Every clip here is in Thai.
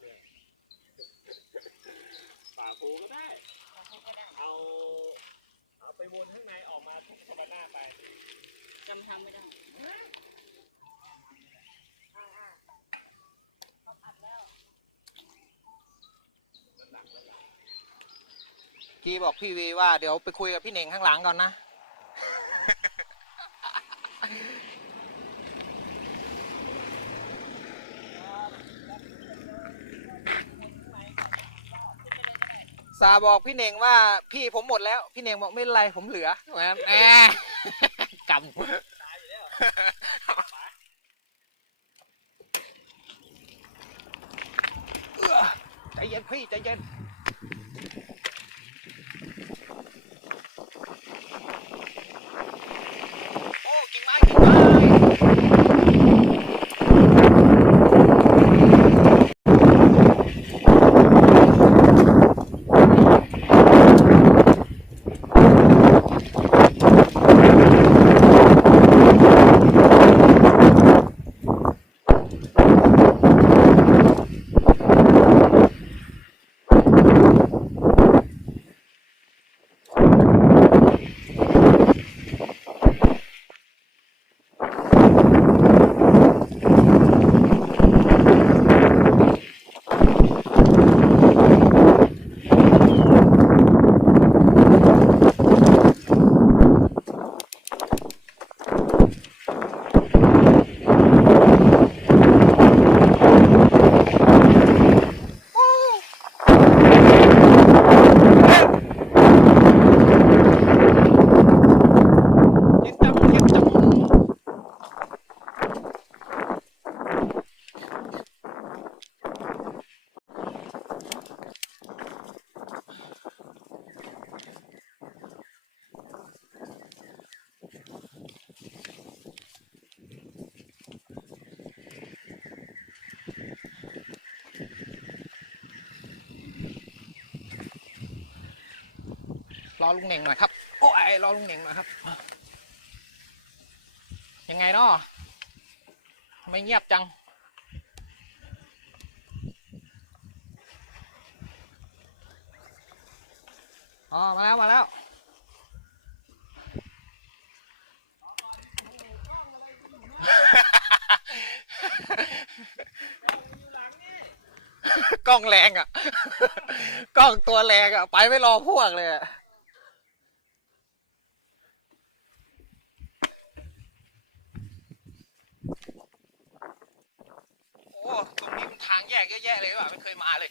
เนี่ยป่าปูก็ได้เอา เอาไปวนข้างในออกมาทุกสบานาไป จำทางไม่ได้กีบอกพี่วีว่าเดี๋ยวไปคุยกับพี่เน่งข้างหลังก่อนนะ สาบอกพี่เน่งว่าพี่ผมหมดแล้ว พี่เน่งบอกไม่เป็นไรผมเหลือแหมแหมกำเอื้อใจเย็นพี่ใจเย็น รอลุงเหน่งหน่อยครับ โอ้ยรอลุงเหน่งหน่อยครับ ยังไงเนาะทำไม่เงียบจัง อ๋อ มาแล้ว มาแล้วกล้องแรงอะ กล้องตัวแรงอะ ไปไม่รอพวกเลยอะ โอ้ตรงนี้มันทาง แยกเยอะแยะเลยว่ะไม่เคยมาเลย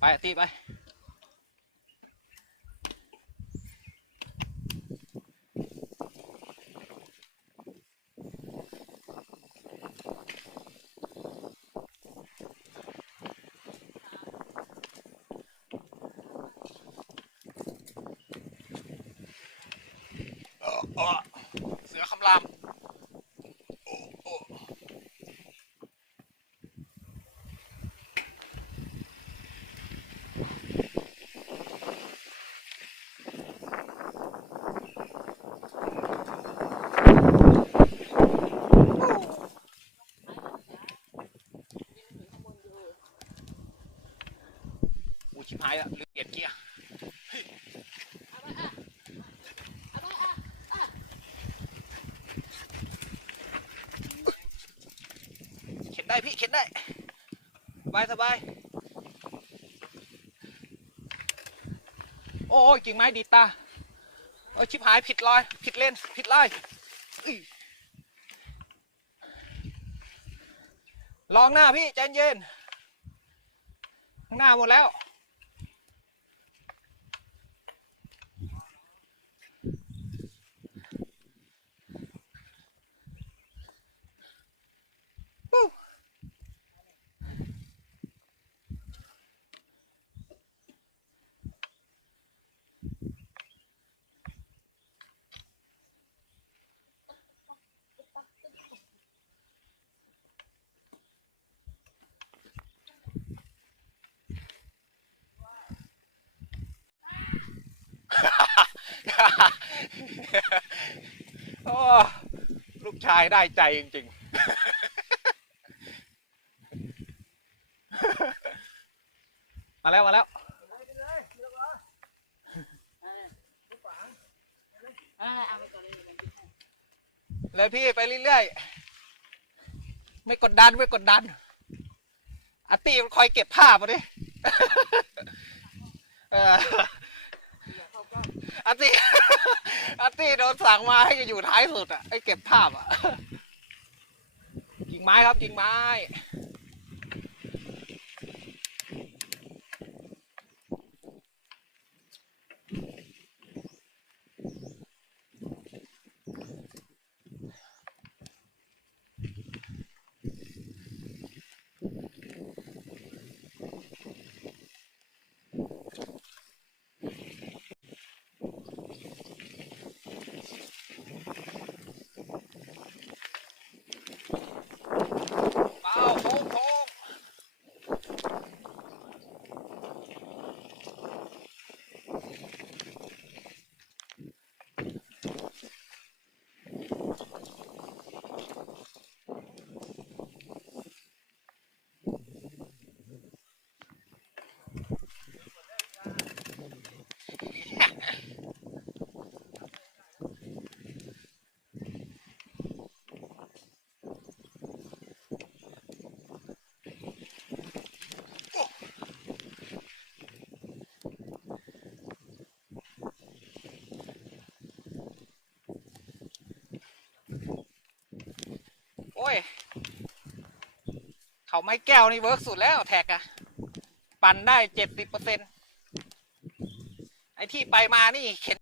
ไปตีไป เออเออ อู้ชิบหายละลืมเก็บเกียร์ เข็นได้ พี่เข็นได้สบายสบายโอ้ยกิ่งไม้ดีตาโอ้ยชิบหายผิดรอยผิดเลนผิดลอยลองหน้าพี่ใจเย็นข้างหน้าหมดแล้ว โโอ้ลูกชายได้ใจจริง ๆ มาแล้ว มาแล้วเลยพี่ไปเรื่อยๆ ไม่กดดัน ไม่กดดันอาตีมันคอยเก็บภาพมาดิ อาร์ตี้อาร์ตี้โดนสั่งมาให้อยู่ท้ายสุดอะไอ้เก็บภาพอะกิ่งไม้ครับกิ่งไม้ เป้าโค้งโค้งโอ้ย เขาไม้แก้วนี่เวิร์กสุดแล้วแท็กอะปั่นได้เจ็ดสิบเปอร์เซ็นไอที่ไปมานี่เข็น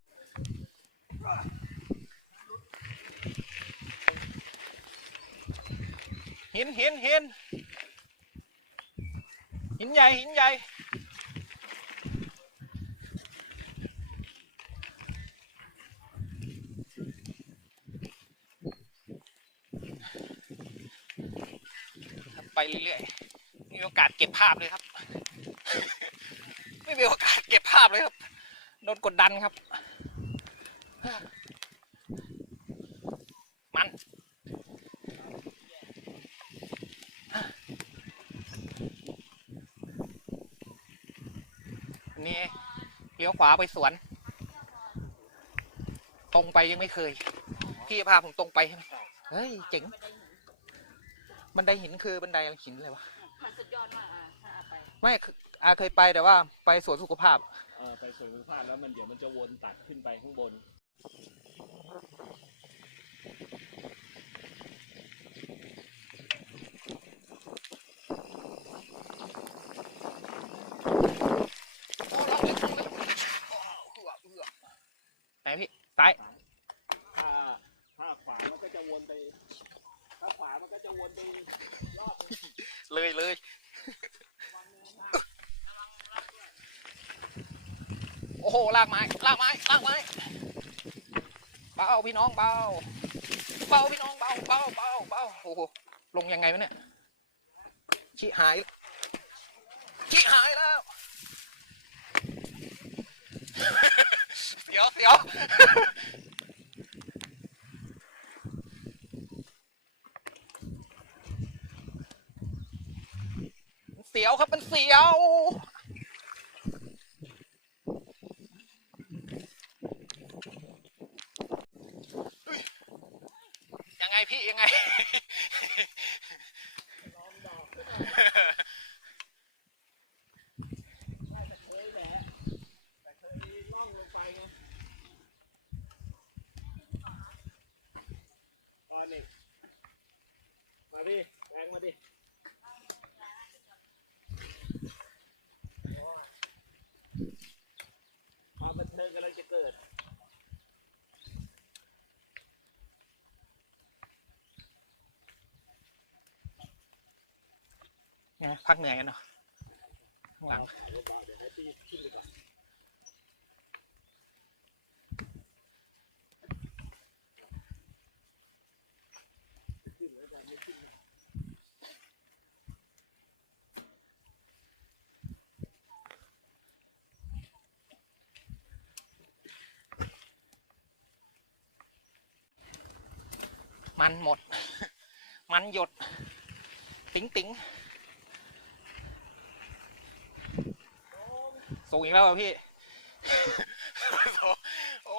หินหินหินหินใหญ่หินใหญ่ ไปเรื่อยๆมีโอกาสเก็บภาพเลยครับ ไม่มีโอกาสเก็บภาพเลยครับโดนกดดันครับ มันนี่เลี้ยวขวาไปสวน ตรงไปยังไม่เคย พี่พาผมตรงไปใหมเฮ้ย เจ๋ง บันไดหินคือบันไดอะไรหินเลยวะมันสุดยอดมากอะถ้าเอาไปไม่คืออาเคยไปแต่ว่าไปสวนสุขภาพ เออไปสวนสุขภาพแล้วมันเดี๋ยวมันจะวนตัดขึ้นไปข้างบน ไหนพี่ซ้าย ถ้าถ้าขวามันก็จะวนไป ถ้าขวามันก็จะวนไปรอบเลยเลยโอ้โหลากไม้ลากไม้ลากไม้เบาพี่น้องเบาเบาพี่น้องเบาเบาเบาเบาโอ้โหลงยังไงวะเนี่ยชิหายชิหายแล้วเสียวเสียว สียวครับมันเสียว ยังไงพี่ยังไง พักเหนื่อยเนาะข้างหลังมันหมด มันหยด ติ๋งติ๋ง สูงอีกแล้วเหรอพี่ โอ้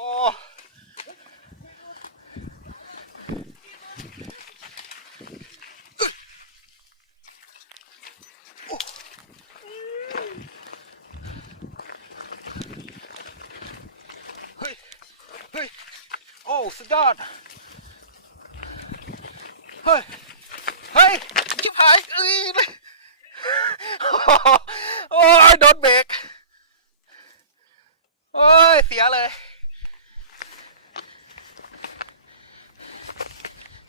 เฮ้ย เฮ้ย โอ้ สุดยอด เฮ้ย เฮ้ยชิบหายเอ้ยเลยโอ้ยโดนเบรก โอ้ย เสียเลย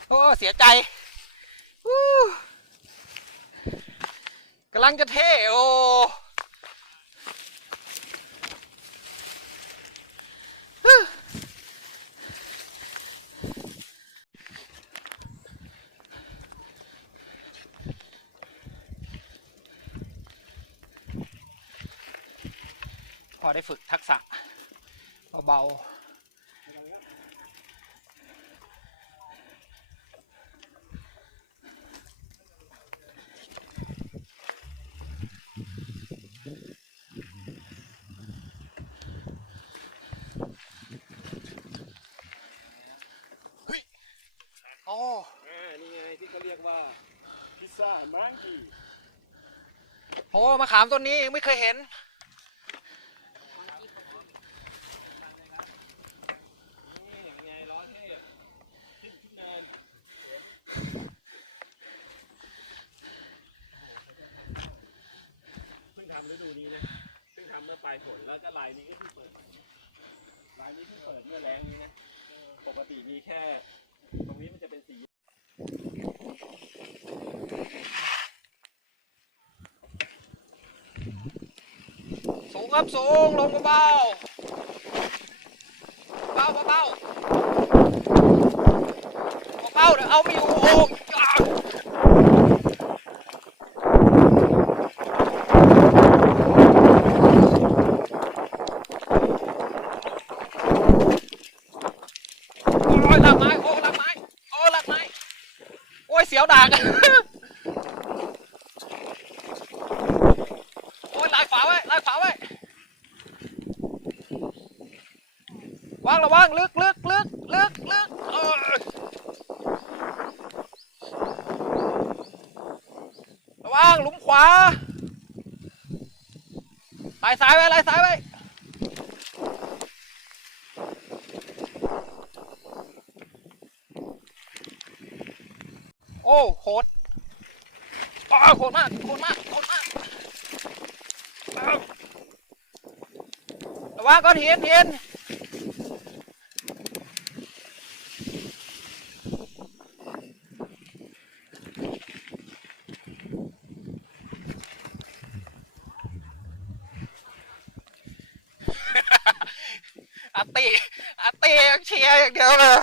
โอ้ เสียใจวู้ กำลังจะเท่โอพอได้ฝึกทักษะเบาๆ โอ้อ่านี่ไงที่เขาเรียกว่าพิซซ่ามังกี้โหมะขามต้นนี้ยังไม่เคยเห็น นี่ยังไงร้อนเท่ขึ้นขึ้นเนินเพิ่งทำฤดูนี้นะเพิ่งทำเมื่อปลายฝนแล้วก็ลายนี้ก็เพิ่งเปิดลายนี้เพิ่งเปิดเมื่อแรงนี้นะปกติมีแค่ตรงนี้มัน จะเป็นสีสูงครับสูงลงเบาๆเบาเบาเบาเดี๋ยวเอาไม่อยู่โอ้ยอะโอ้ยหลักไม้โอ้หลักไม้โอ้หลักไม้โอ้ยเสียวดาก โอ้ยลายฝาไว้ลายฝาไว้วางระวังลึกลึกลึกลึกลึกเออระวังหลุมขวาลายซ้ายไว้ลายซ้ายไว้ โอ้โหดอ้าวโหดมากโหดมากโหดมากระวังก้อนหินหินอาตีอาตีเชียร์อย่างเดียวเลย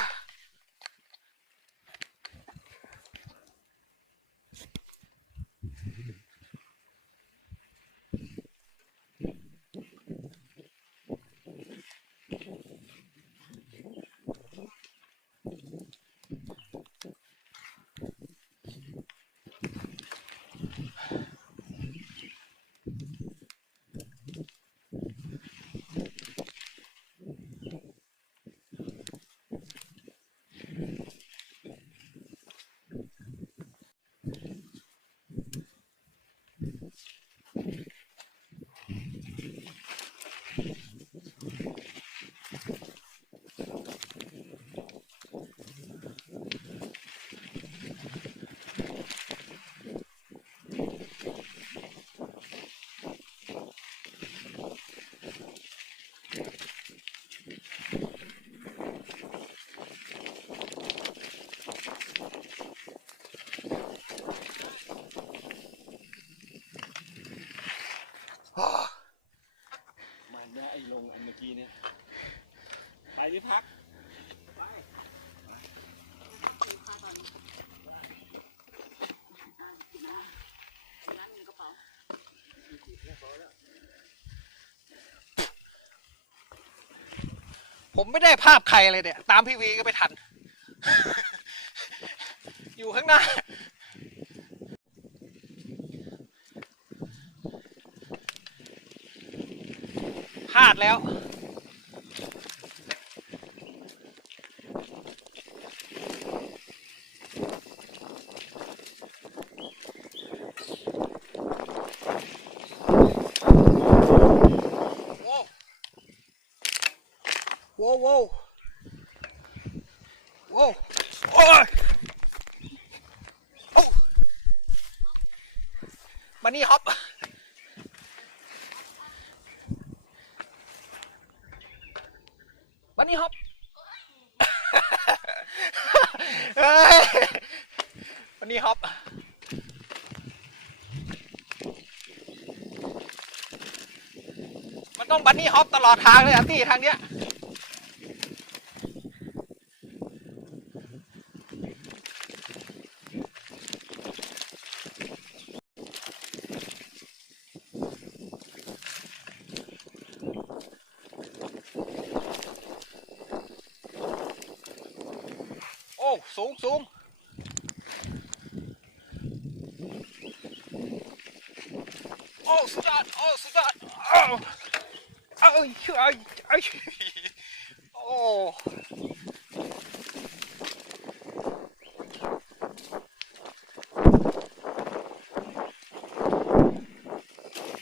มันนะไอ้ลงอันเมื่อกี้เนี่ย ไปที่พัก ไป ดูค่าตอนนี้อ่ากินน้ำน้ำอยู่ในกระเป๋าผมไม่ได้ภาพใครเลยเนี่ย ตามพี่วีก็ไม่ทัน อยู่ข้างหน้า พลาดแล้ว โว้วโว้วโว้วโอ้ยโอ้มานี่ฮอปมานี่ฮอป เฮ้ยมานี่ฮอป มันต้องบันนี่ฮอปตลอดทางเลยอะที่ทางเนี้ย โอ้ สูงสูงโอ้ สุดยอด โอ้ สุดยอดโอ้เอ้ยเอ้ยเอ้ยโอ้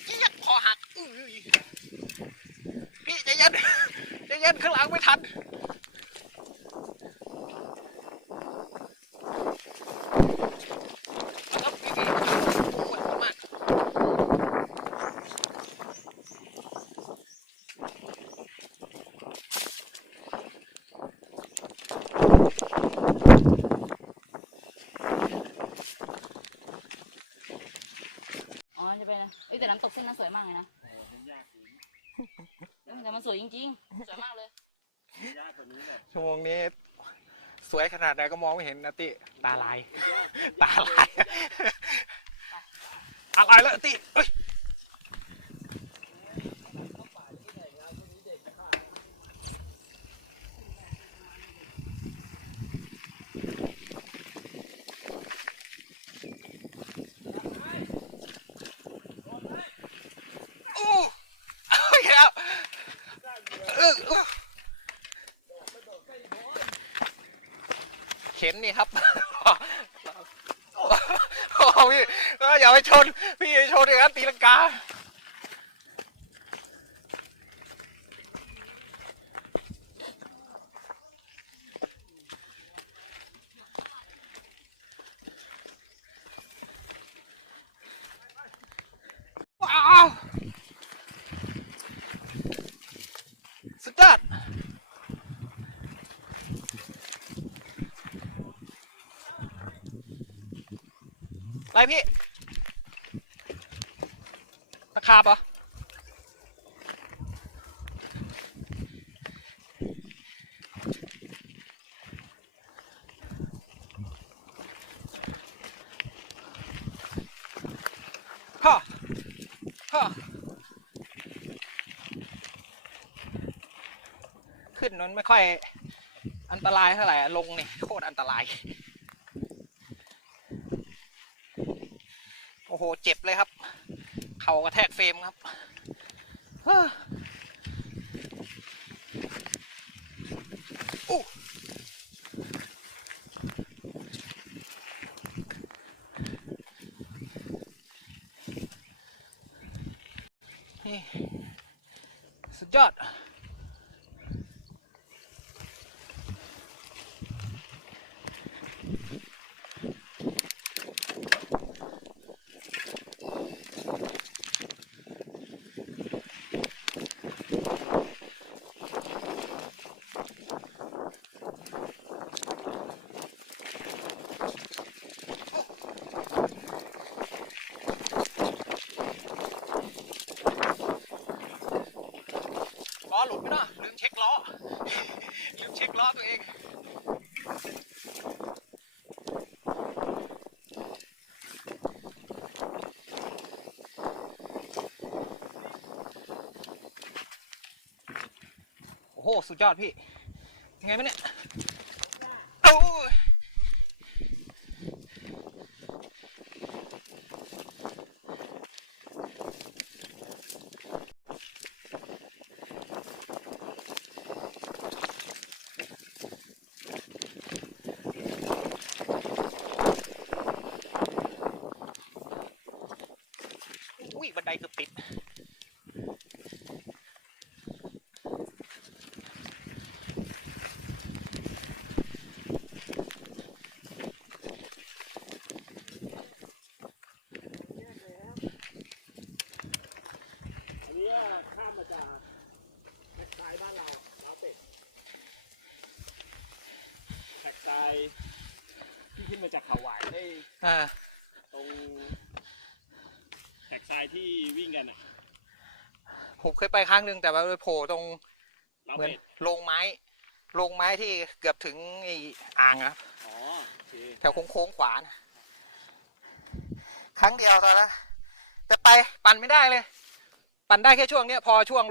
เจี๊ยบคอหักอื้อพี่ใจเย็นใจ เย็นข้างหลังไม่ทัน ครับพี่พี่โอ้ยขอบคุณมาก อ๋อจะไปนะเอ้ยแต่น้ำตกเส้นนั้นสวยมากเลยนะเออแต่มันสวยจริงๆ สวยมากเลย ยากกว่านี้แบบ ชั่วโมงนี้ ส วยขนาดไหนก็มองไม่เห็นนะติตาลาย ตาลาย อะไรแล้วติเอ้ยอู้เอาอีกแล้วเอออู้เข็นนี่ครับ โอ้โหพี่เอออย่าไปชน พี่อย่าไปชนอย่างนั้นตีลังกา ว้าว สุดยอด อะไร พี่ตะขาบเหรอฮ่าฮ่าขึ้นนั้นไม่ค่อยอันตรายเท่าไหร่ลงนี่โคตรอันตราย โอ้โหเจ็บเลยครับ เข่ากระแทกเฟรมครับเฮ้ออู้นี่สุดยอด ล้อหลุดไหมเนาะลืมเช็คล้อ ลืมเช็คล้อ ตัวเองโอ้โห สุดยอดพี่ ยังไงไหมเนี่ยโอ้ย อุ้ย บันไดคือปิด อันนี้ข้ามมาจากแท็กซ้ายบ้านเราลาวเป็ดแท็กซ้ายที่ขึ้นมาจากเขาหวายได้ อ่า ตรงแท็กซ้ายที่วิ่งกันอะ ผมเคยไปครั้งหนึ่งแต่ว่าไปโผล่ตรงลาวเหมือนเป็ดโรงไม้โรงไม้ที่เกือบถึงไอ้อ่างอะอ๋อโอเคแถวโค้งๆขวานะครั้งเดียวตอนนั้นแต่ไปปั่นไม่ได้เลย ปั่นได้แค่ช่วงเนี้ยพอช่วง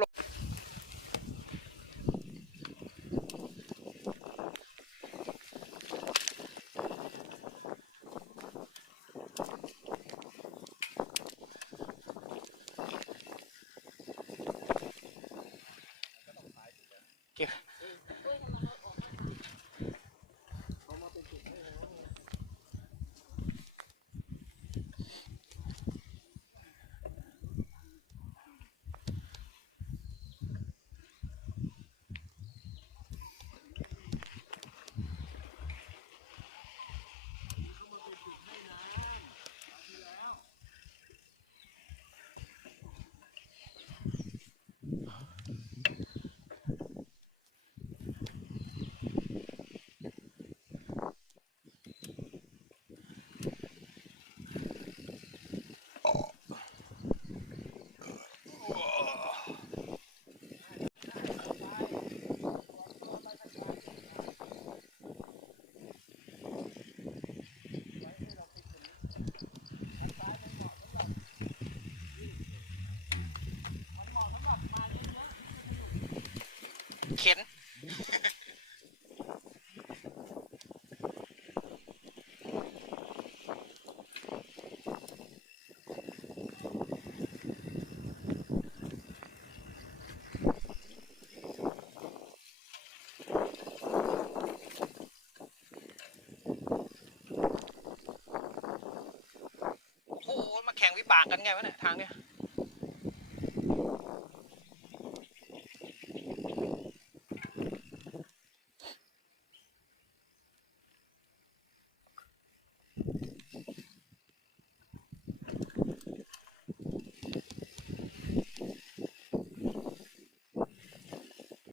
ข่งวิบากกันไงวะเนี่ยทางเนี้ย